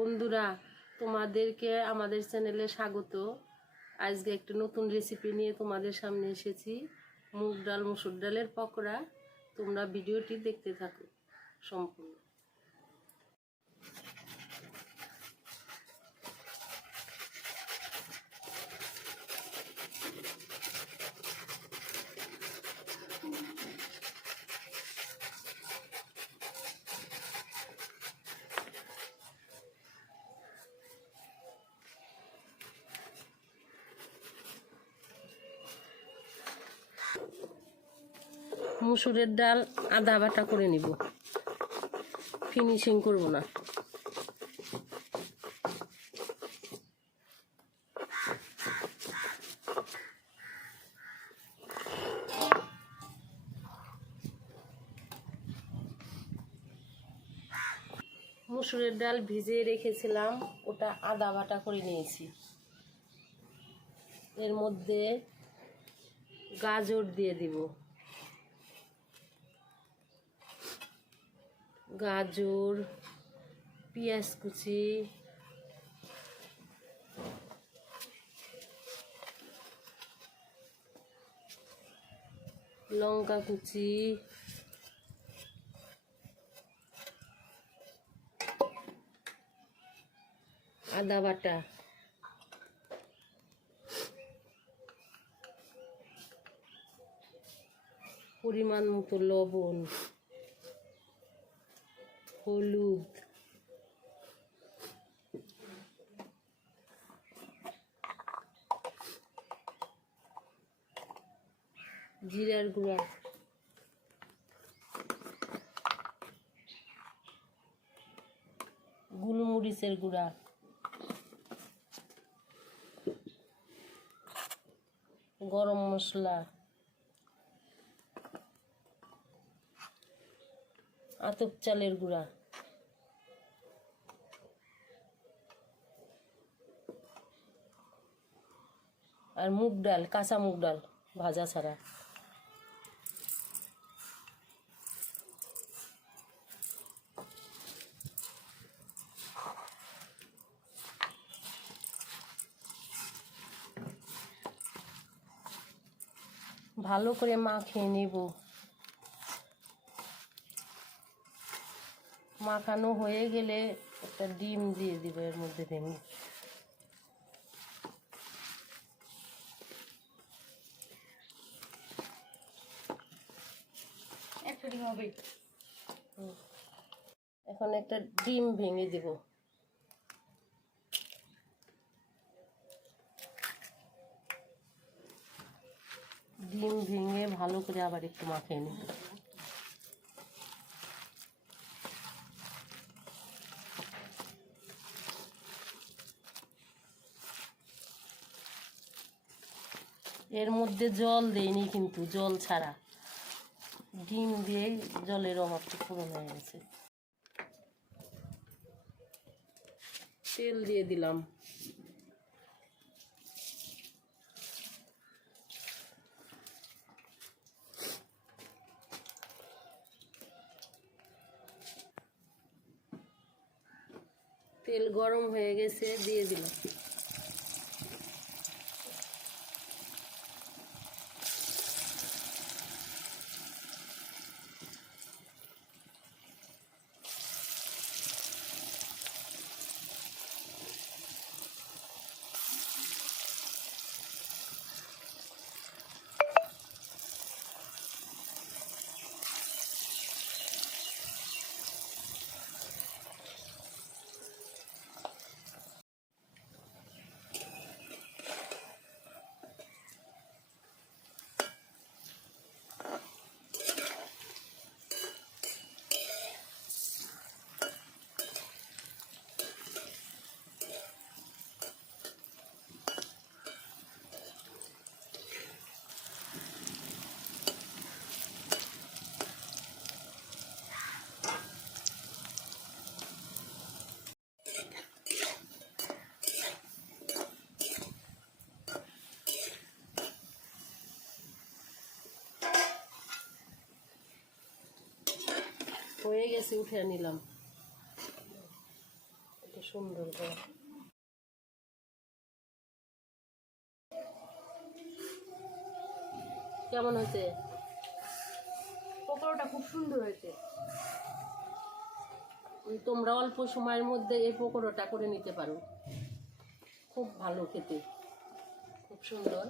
বন্ধুরা, তোমাদেরকে আমাদের চ্যানেলে স্বাগত। আজকে একটা নতুন রেসিপি নিয়ে তোমাদের সামনে এসেছি, মুগ ডাল মসুর ডালের পকোড়া। তোমরা ভিডিওটি দেখতে থাকো সম্পূর্ণ। মসুরের ডাল আদা বাটা করে নিব, ফিনিশিং করব না। মসুরের ডাল ভিজিয়ে রেখেছিলাম, ওটা আদা বাটা করে নিয়েছি। এর মধ্যে গাজর দিয়ে দিব, গাজর, পেঁয়াজ কুচি, লঙ্কা কুচি, আদা বাটা, পরিমাণ মতো লবণ, হলুদ, জিরার গুঁড়া, গোলমরিচের গুঁড়া, গরম মশলা, আতপ চালের গুঁড়া, আর মুগ ডাল, কাঁচা মুগ ডাল ভাজা ছাড়া। ভালো করে মাখিয়ে নেব। মাখানো হয়ে গেলে একটা ডিম দিয়ে দিব এর মধ্যে ভেঙে। এখন একটা ডিম ভেঙে দেব। ডিম ভেঙে ভালো করে আবার একটু মাখিয়ে নেব। এর মধ্যে জল দেইনি, কিন্তু জল ছাড়া ডিম দিয়ে জলের অভাবটা পূরণ হয়ে গেছে। তেল দিয়ে দিলাম, তেল গরম হয়ে গেছে, দিয়ে দিলাম। হয়ে গেছে, উঠে নিলাম। এটা সুন্দর করে। কেমন হয়েছে? পকোড়াটা খুব সুন্দর হয়েছে। তোমরা অল্প সময়ের মধ্যে এই পকোড়াটা করে নিতে পারো, খুব ভালো খেতে, খুব সুন্দর।